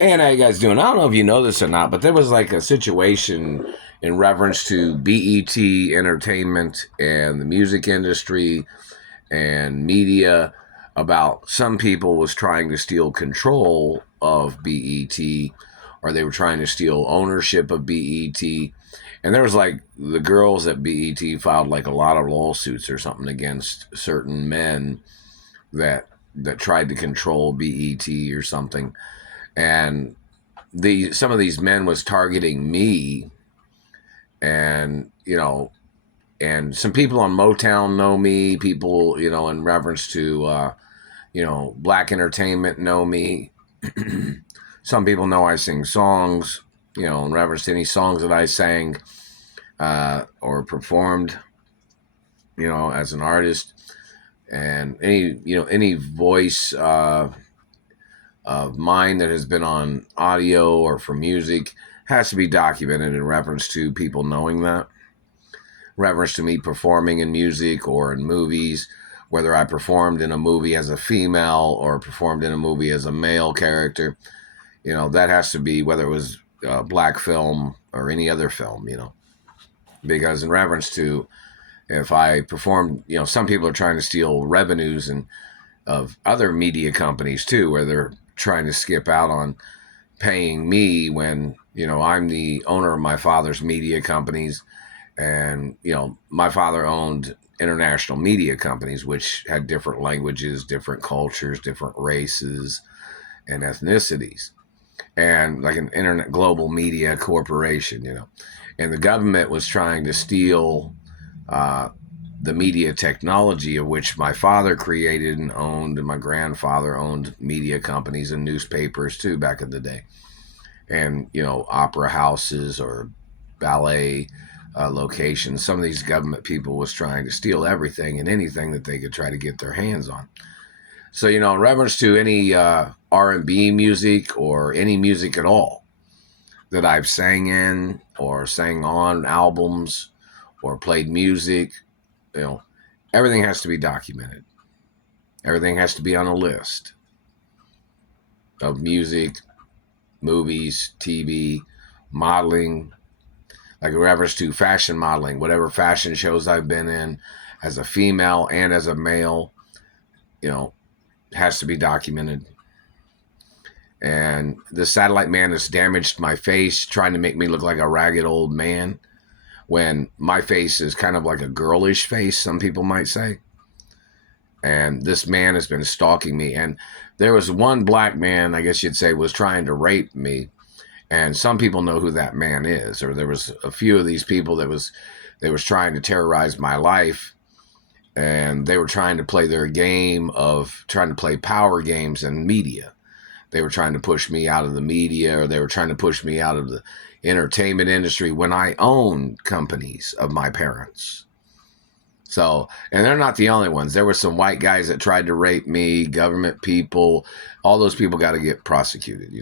And how you guys doing? I don't know if you know this or not, but there was like a situation in reference to BET Entertainment and the music industry and media about some people was trying to steal control of BET, or they were trying to steal ownership of BET. And there was like the girls at BET filed like a lot of lawsuits or something against certain men that tried to control BET or something. And the some of these men was targeting me, and and some people on Motown know me. People, in reference to black entertainment know me. Some people know I sing songs, in reference to any songs that I sang or performed, as an artist, and any voice of mine that has been on audio or for music has to be documented in reference to people knowing that. Reference to me performing in music or in movies, whether I performed in a movie as a female or performed in a movie as a male character, that has to be, whether it was black film or any other film, because in reference to, if I performed, some people are trying to steal revenues and of other media companies too, where they're trying to skip out on paying me when I'm the owner of my father's media companies. And my father owned international media companies which had different languages, different cultures, different races and ethnicities, and like an internet global media corporation, and the government was trying to steal uh, the media technology of which my father created and owned, and my grandfather owned media companies and newspapers too back in the day, and opera houses or ballet locations. Some of these government people was trying to steal everything and anything that they could try to get their hands on. So in reference to any R&B music or any music at all that I've sang in or sang on albums or played music, you know, everything has to be documented. Everything has to be on a list of music, movies, TV, modeling, like in reference to fashion modeling, whatever fashion shows I've been in as a female and as a male, you know, has to be documented. And the satellite man has damaged my face, trying to make me look like a ragged old man when my face is kind of like a girlish face, some people might say. And this man has been stalking me. And there was one black man, I guess you'd say, was trying to rape me. And some people know who that man is. Or there was a few of these people they was trying to terrorize my life. And they were trying to play their game of trying to play power games in media. They were trying to push me out of the media, or they were trying to push me out of the entertainment industry when I owned companies of my parents. So, and they're not the only ones. There were some white guys that tried to rape me, government people. All those people got to get prosecuted.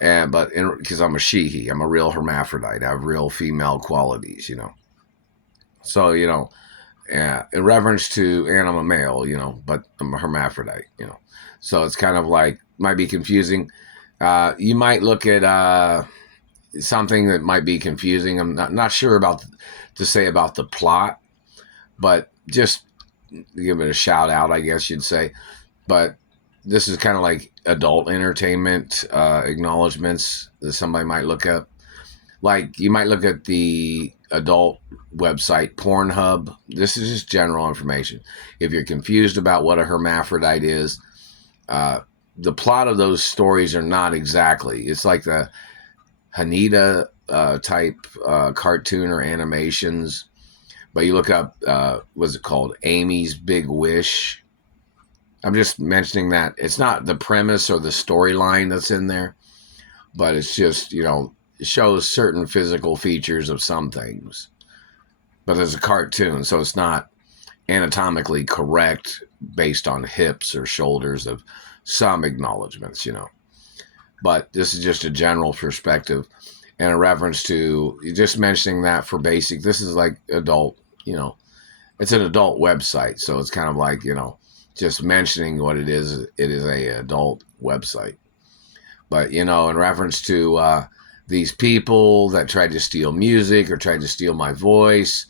And but because I'm a she, I'm a real hermaphrodite. I have real female qualities. So in reference to, and I'm a male, but I'm a hermaphrodite. So it's kind of like, might be confusing. You might look at something that might be confusing. I'm not sure about to say about the plot, but just give it a shout out, I guess you'd say. But this is kind of like adult entertainment acknowledgments that somebody might look up. Like you might look at the adult website Pornhub. This is just general information. If you're confused about what a hermaphrodite is, uh, the plot of those stories are not exactly. It's like the Haneda type cartoon or animations. But you look up, what's it called? Amy's Big Wish. I'm just mentioning that it's not the premise or the storyline that's in there, but it's just, it shows certain physical features of some things. But there's a cartoon, so it's not anatomically correct based on hips or shoulders of some acknowledgments. But this is just a general perspective and a reference to just mentioning that for basic. This is like adult. It's an adult website, so it's kind of like, just mentioning what it is. It is a adult website. But, you know, in reference to these people that tried to steal music or tried to steal my voice,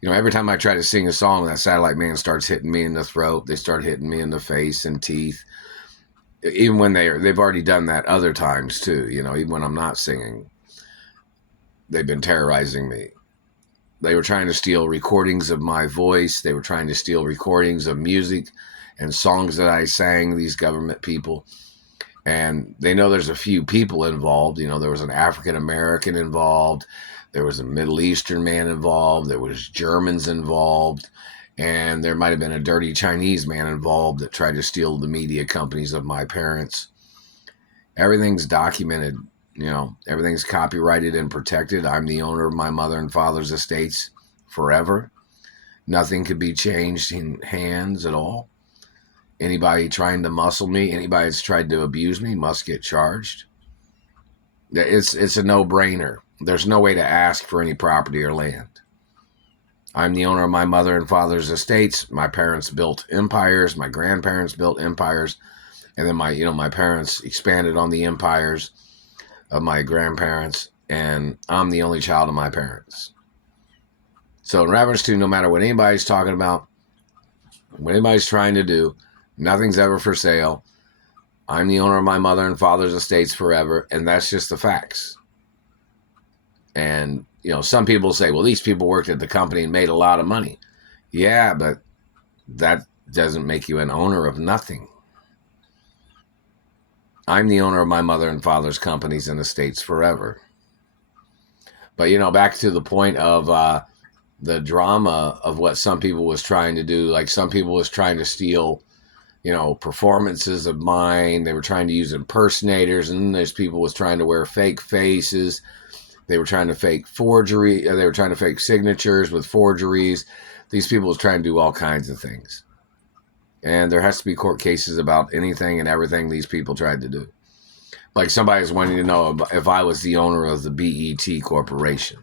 you know, every time I try to sing a song, that satellite man starts hitting me in the throat. They start hitting me in the face and teeth. Even when they've already done that other times too, you know, even when I'm not singing, they've been terrorizing me. They were trying to steal recordings of my voice. They were trying to steal recordings of music and songs that I sang, these government people. And they know there's a few people involved. You know, there was an African American involved. There was a Middle Eastern man involved. There was Germans involved. And there might have been a dirty Chinese man involved that tried to steal the media companies of my parents. Everything's documented. You know, everything's copyrighted and protected. I'm the owner of my mother and father's estates forever. Nothing could be changed in hands at all. Anybody trying to muscle me, anybody that's tried to abuse me must get charged. It's a no-brainer. There's no way to ask for any property or land. I'm the owner of my mother and father's estates. My parents built empires. My grandparents built empires. And then my parents expanded on the empires of my grandparents, and I'm the only child of my parents. So in reference to no matter what anybody's talking about, what anybody's trying to do, nothing's ever for sale. I'm the owner of my mother and father's estates forever, and that's just the facts. And, you know, some people say, well, these people worked at the company and made a lot of money. Yeah, but that doesn't make you an owner of nothing. I'm the owner of my mother and father's companies and estates forever. But, you know, back to the point of the drama of what some people was trying to do. Like some people was trying to steal, you know, performances of mine. They were trying to use impersonators, and then there's people was trying to wear fake faces. They were trying to fake forgery. They were trying to fake signatures with forgeries. These people was trying to do all kinds of things. And there has to be court cases about anything and everything these people tried to do. Like somebody's wanting to know if I was the owner of the BET Corporation.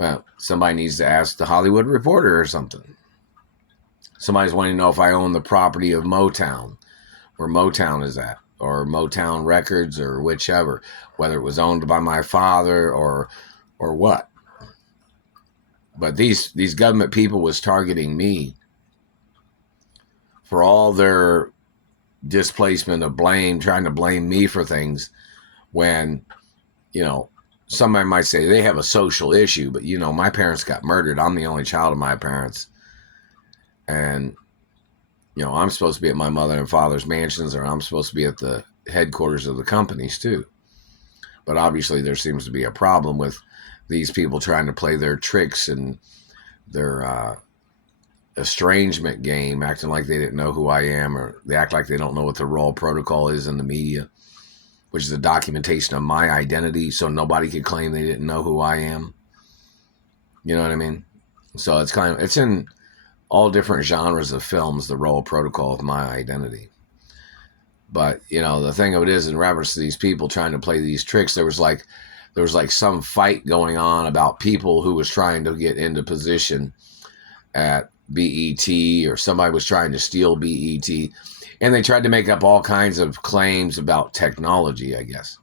Well, somebody needs to ask the Hollywood Reporter or something. Somebody's wanting to know if I own the property of Motown, where Motown is at, or Motown Records, or whichever, whether it was owned by my father or what. But these government people was targeting me for all their displacement of blame, trying to blame me for things when, you know, somebody might say they have a social issue, but, you know, my parents got murdered. I'm the only child of my parents. And, you know, I'm supposed to be at my mother and father's mansions, or I'm supposed to be at the headquarters of the companies too. But obviously there seems to be a problem with these people trying to play their tricks and their estrangement game, acting like they didn't know who I am, or they act like they don't know what the Royal Protocol is in the media, which is a documentation of my identity, so nobody could claim they didn't know who I am. You know what I mean? So it's in all different genres of films, the Royal Protocol of my identity. But, you know, the thing of it is, in reference to these people trying to play these tricks, there was like some fight going on about people who was trying to get into position at BET, or somebody was trying to steal BET, and they tried to make up all kinds of claims about technology, I guess.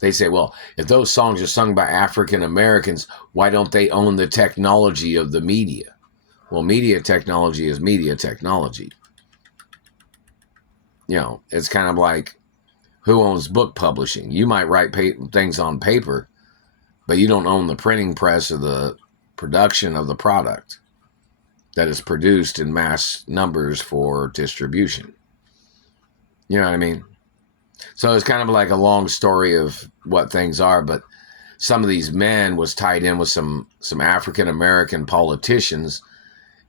They say, well, if those songs are sung by African Americans, why don't they own the technology of the media? Well, media technology is media technology. You know, it's kind of like, who owns book publishing? You might write things on paper, but you don't own the printing press or the production of the product that is produced in mass numbers for distribution. You know what I mean? So it's kind of like a long story of what things are, but some of these men was tied in with some African American politicians,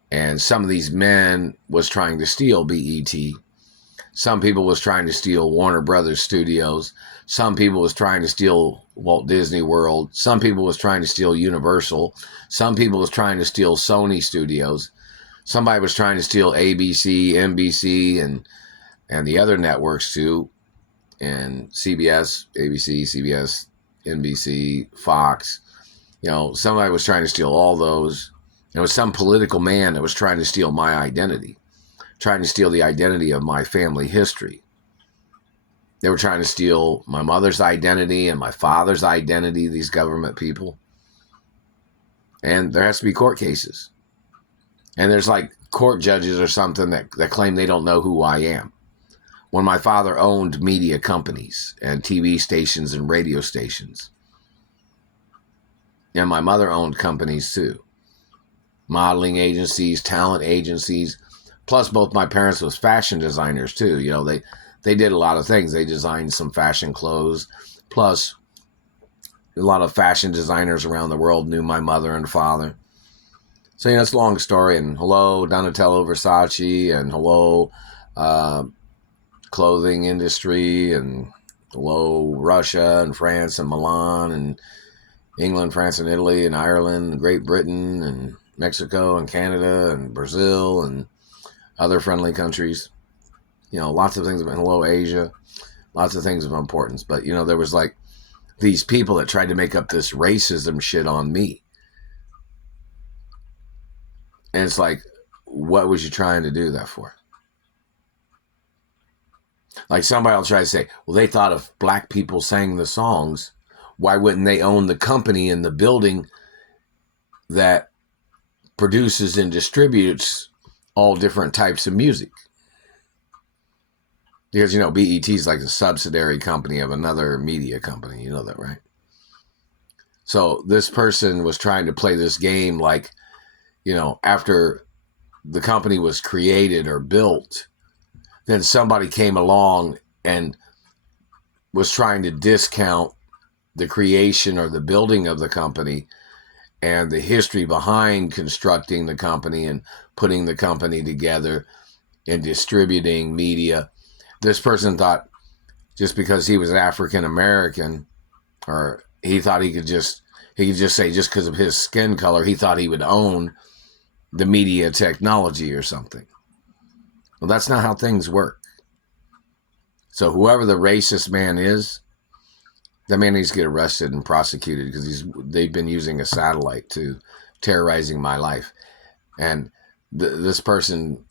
and some of these men was trying to steal BET. Some people was trying to steal Warner Brothers Studios. Some people was trying to steal Walt Disney World. Some people was trying to steal Universal. Some people was trying to steal Sony Studios. Somebody was trying to steal ABC, NBC, and the other networks too, and CBS, ABC, CBS, NBC, Fox. You know, somebody was trying to steal all those. There was some political man that was trying to steal my identity, trying to steal the identity of my family history. They were trying to steal my mother's identity and my father's identity, these government people. And there has to be court cases. And there's like court judges or something that claim they don't know who I am. When my father owned media companies and TV stations and radio stations. And my mother owned companies too. Modeling agencies, talent agencies. Plus both my parents was fashion designers too. You know, they did a lot of things. They designed some fashion clothes. Plus a lot of fashion designers around the world knew my mother and father. So, you know, it's a long story. And hello, Donatello Versace, and hello, clothing industry, and hello, Russia and France and Milan and England, France and Italy and Ireland and Great Britain and Mexico and Canada and Brazil and other friendly countries. You know, lots of things. Hello, Asia. Lots of things of importance. But, you know, there was like these people that tried to make up this racism shit on me. And it's like, what was you trying to do that for? Like somebody will try to say, well, they thought if black people sang the songs, why wouldn't they own the company in the building that produces and distributes all different types of music? Because, you know, BET is like a subsidiary company of another media company. You know that, right? So this person was trying to play this game like, you know, after the company was created or built, then somebody came along and was trying to discount the creation or the building of the company and the history behind constructing the company and putting the company together and distributing media. This person thought just because he was African American, or he thought he could just say just because of his skin color, he thought he would own the media technology or something. Well, that's not how things work. So whoever the racist man is, that man needs to get arrested and prosecuted because they've been using a satellite to terrorizing my life. And this person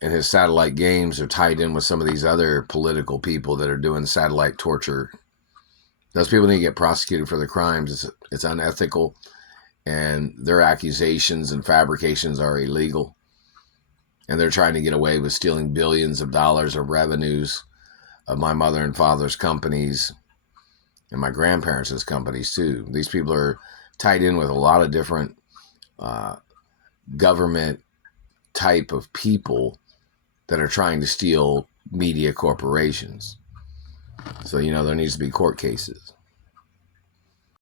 and his satellite games are tied in with some of these other political people that are doing satellite torture. Those people need to get prosecuted for their crimes. It's unethical, and their accusations and fabrications are illegal. And they're trying to get away with stealing billions of dollars of revenues of my mother and father's companies and my grandparents' companies too. These people are tied in with a lot of different government type of people that are trying to steal media corporations. So, you know, there needs to be court cases.